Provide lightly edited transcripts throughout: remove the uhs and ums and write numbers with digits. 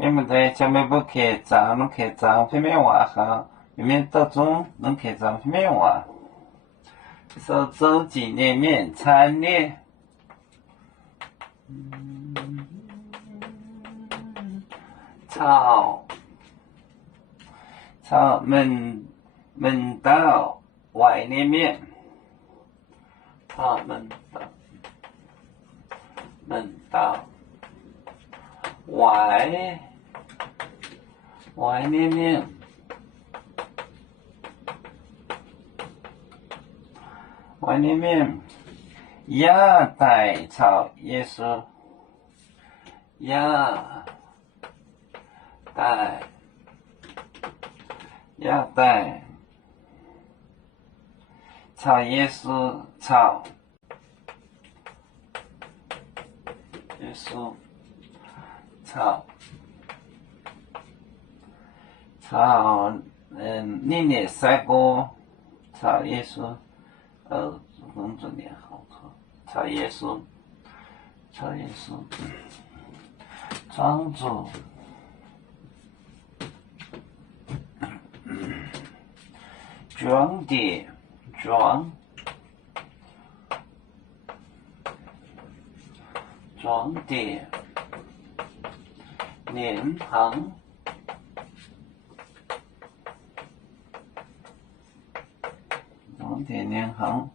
免不对，前面不开张，能开张，片面话哈，里面当中能开张片面话。说周纪念面参列，草门道外面面，草门道外面面，外面面，亚代草耶稣，亚代草耶稣，草耶稣，草你也赛过草耶稣，工作年好草耶稣，庄主。装点，连行，装点连行，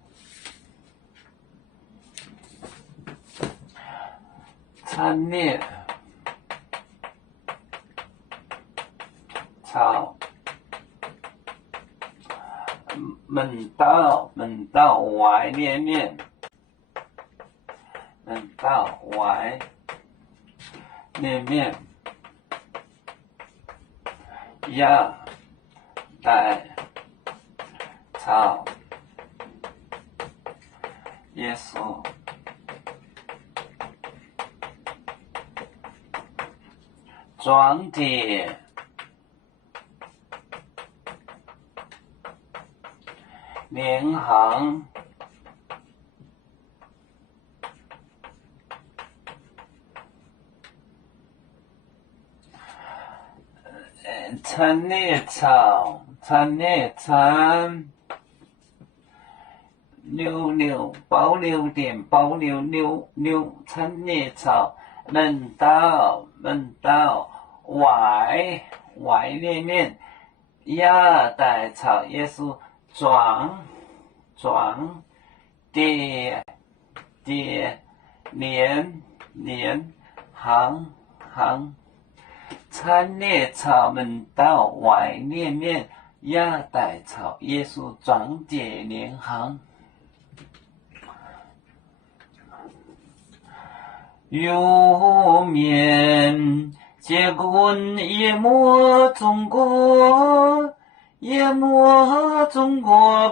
参列，草。门道外面面，门道外面面，亚代草耶稣，装点。联行，参列草，保留点，参列草，门道外面，亚代草耶稣。装点连行，参列草门道外面，亚代草耶稣装点连行。右面结棍淹没中国。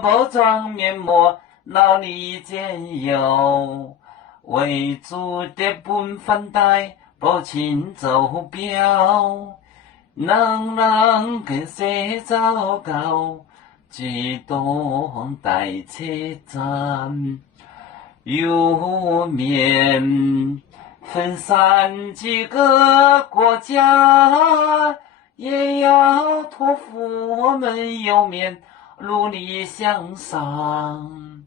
包装面膜，脑里间有为主的本分带，不清走标，能给谁糟糕，激动带车站，右面分散几个国家。也要托付我们右面努力向上，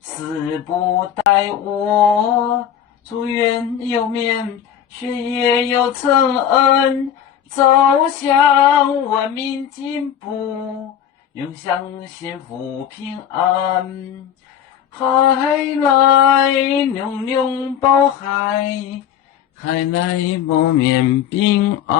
死不待我，祝愿右面学业有成恩，走向文明进步，永享幸福平安。海来永永保海，海来不免平安。